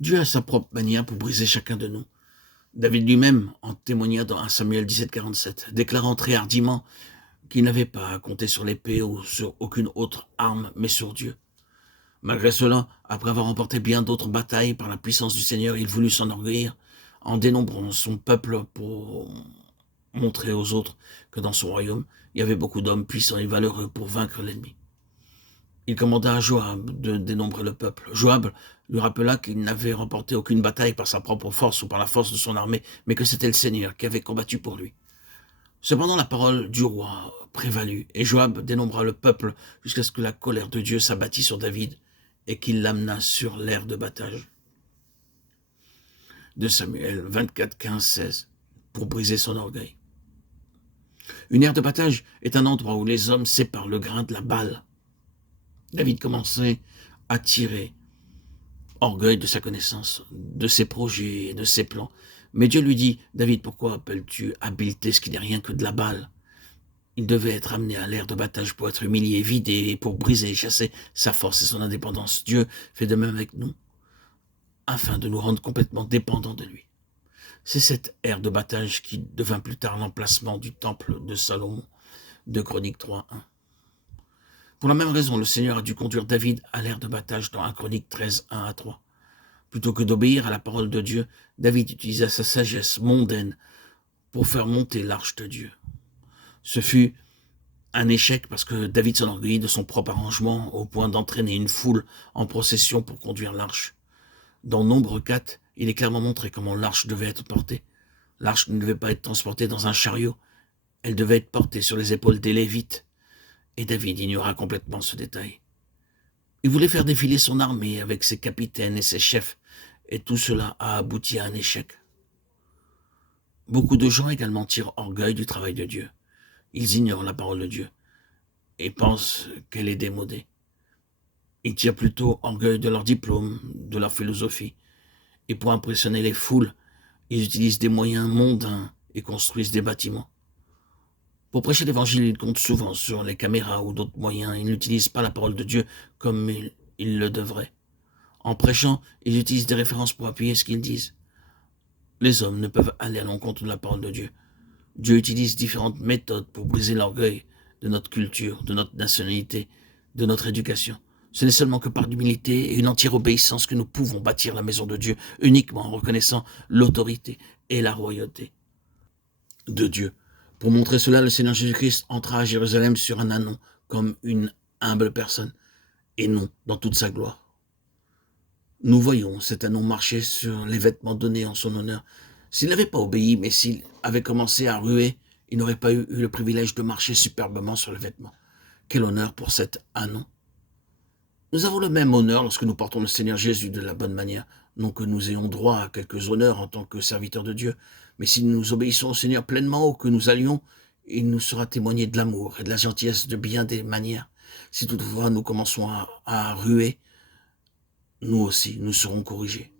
Dieu a sa propre manière pour briser chacun de nous. David lui-même en témoigna dans 1 Samuel 17,47, déclarant très hardiment qu'il n'avait pas à compter sur l'épée ou sur aucune autre arme, mais sur Dieu. Malgré cela, après avoir remporté bien d'autres batailles par la puissance du Seigneur, il voulut s'enorgueillir en dénombrant son peuple pour montrer aux autres que dans son royaume, il y avait beaucoup d'hommes puissants et valeureux pour vaincre l'ennemi. Il commanda à Joab de dénombrer le peuple. Joab lui rappela qu'il n'avait remporté aucune bataille par sa propre force ou par la force de son armée, mais que c'était le Seigneur qui avait combattu pour lui. Cependant, la parole du roi prévalut, et Joab dénombra le peuple jusqu'à ce que la colère de Dieu s'abattît sur David et qu'il l'amena sur l'aire de bataille. De Samuel 24, 15, 16, pour briser son orgueil. Une aire de bataille est un endroit où les hommes séparent le grain de la balle. David commençait à tirer orgueil de sa connaissance, de ses projets et de ses plans. Mais Dieu lui dit, David, pourquoi appelles-tu habileté ce qui n'est rien que de la balle? Il devait être amené à l'ère de bataille pour être humilié, vidé, pour briser et chasser sa force et son indépendance. Dieu fait de même avec nous, afin de nous rendre complètement dépendants de lui. C'est cette ère de bataille qui devint plus tard l'emplacement du temple de Salomon, de Chroniques 3:1. Pour la même raison, le Seigneur a dû conduire David à l'ère de bataille dans 1 Chroniques 13:1-3. Plutôt que d'obéir à la parole de Dieu, David utilisa sa sagesse mondaine pour faire monter l'arche de Dieu. Ce fut un échec parce que David s'enorgueillit de son propre arrangement au point d'entraîner une foule en procession pour conduire l'arche. Dans Nombre 4, il est clairement montré comment l'arche devait être portée. L'arche ne devait pas être transportée dans un chariot, elle devait être portée sur les épaules des Lévites. Et David ignora complètement ce détail. Il voulait faire défiler son armée avec ses capitaines et ses chefs, et tout cela a abouti à un échec. Beaucoup de gens également tirent orgueil du travail de Dieu. Ils ignorent la parole de Dieu et pensent qu'elle est démodée. Ils tirent plutôt orgueil de leur diplôme, de leur philosophie. Et pour impressionner les foules, ils utilisent des moyens mondains et construisent des bâtiments. Pour prêcher l'évangile, ils comptent souvent sur les caméras ou d'autres moyens. Ils n'utilisent pas la parole de Dieu comme ils le devraient. En prêchant, ils utilisent des références pour appuyer ce qu'ils disent. Les hommes ne peuvent aller à l'encontre de la parole de Dieu. Dieu utilise différentes méthodes pour briser l'orgueil de notre culture, de notre nationalité, de notre éducation. Ce n'est seulement que par l'humilité et une entière obéissance que nous pouvons bâtir la maison de Dieu, uniquement en reconnaissant l'autorité et la royauté de Dieu. Pour montrer cela, le Seigneur Jésus-Christ entra à Jérusalem sur un ânon, comme une humble personne, et non dans toute sa gloire. Nous voyons cet ânon marcher sur les vêtements donnés en son honneur. S'il n'avait pas obéi, mais s'il avait commencé à ruer, il n'aurait pas eu le privilège de marcher superbement sur les vêtements. Quel honneur pour cet ânon! Nous avons le même honneur lorsque nous portons le Seigneur Jésus de la bonne manière. Non que nous ayons droit à quelques honneurs en tant que serviteurs de Dieu, mais si nous obéissons au Seigneur pleinement où que nous allions, il nous sera témoigné de l'amour et de la gentillesse de bien des manières. Si toutefois nous commençons à ruer, nous aussi, nous serons corrigés.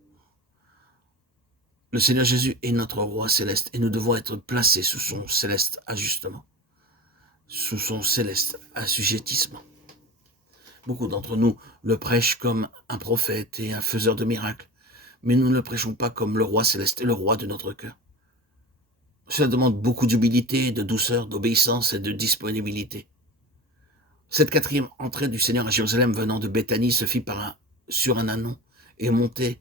Le Seigneur Jésus est notre roi céleste et nous devons être placés sous son céleste ajustement, sous son céleste assujettissement. Beaucoup d'entre nous le prêchent comme un prophète et un faiseur de miracles, mais nous ne le prêchons pas comme le roi céleste et le roi de notre cœur. Cela demande beaucoup d'humilité, de douceur, d'obéissance et de disponibilité. Cette quatrième entrée du Seigneur à Jérusalem venant de Béthanie se fit sur un ânon et montré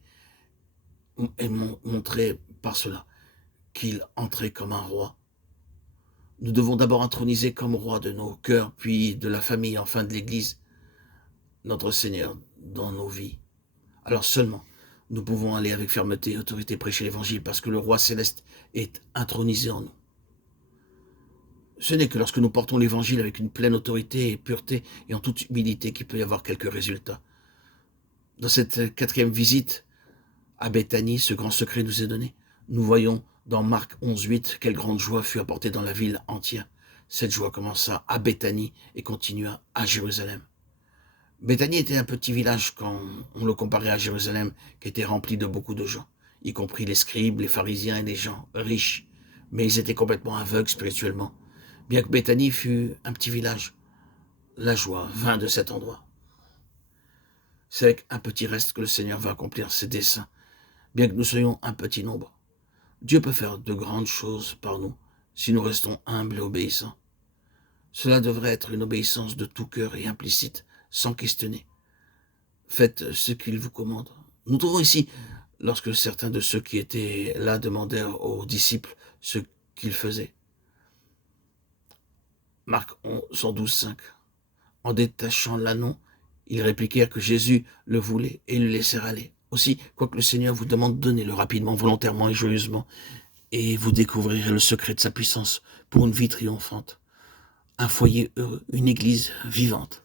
par cela qu'il entrait comme un roi. Nous devons d'abord introniser comme roi de nos cœurs, puis de la famille, enfin de l'Église, notre Seigneur dans nos vies. Alors seulement, nous pouvons aller avec fermeté et autorité prêcher l'Évangile parce que le roi céleste est intronisé en nous. Ce n'est que lorsque nous portons l'Évangile avec une pleine autorité et pureté et en toute humilité qu'il peut y avoir quelques résultats. Dans cette quatrième visite à Béthanie, ce grand secret nous est donné. Nous voyons dans Marc 11:8 quelle grande joie fut apportée dans la ville entière. Cette joie commença à Béthanie et continua à Jérusalem. Béthanie était un petit village quand on le comparait à Jérusalem, qui était rempli de beaucoup de gens, y compris les scribes, les pharisiens et les gens riches. Mais ils étaient complètement aveugles spirituellement. Bien que Béthanie fût un petit village, la joie vint de cet endroit. C'est avec un petit reste que le Seigneur va accomplir ses desseins bien que nous soyons un petit nombre. Dieu peut faire de grandes choses par nous si nous restons humbles et obéissants. Cela devrait être une obéissance de tout cœur et implicite, sans questionner. Faites ce qu'il vous commande. Nous trouvons ici, lorsque certains de ceux qui étaient là demandèrent aux disciples ce qu'ils faisaient. Marc 112,5. En détachant l'anneau, ils répliquèrent que Jésus le voulait et le laissèrent aller. Aussi, quoique le Seigneur vous demande, donnez-le rapidement, volontairement et joyeusement, et vous découvrirez le secret de sa puissance pour une vie triomphante, un foyer heureux, une église vivante.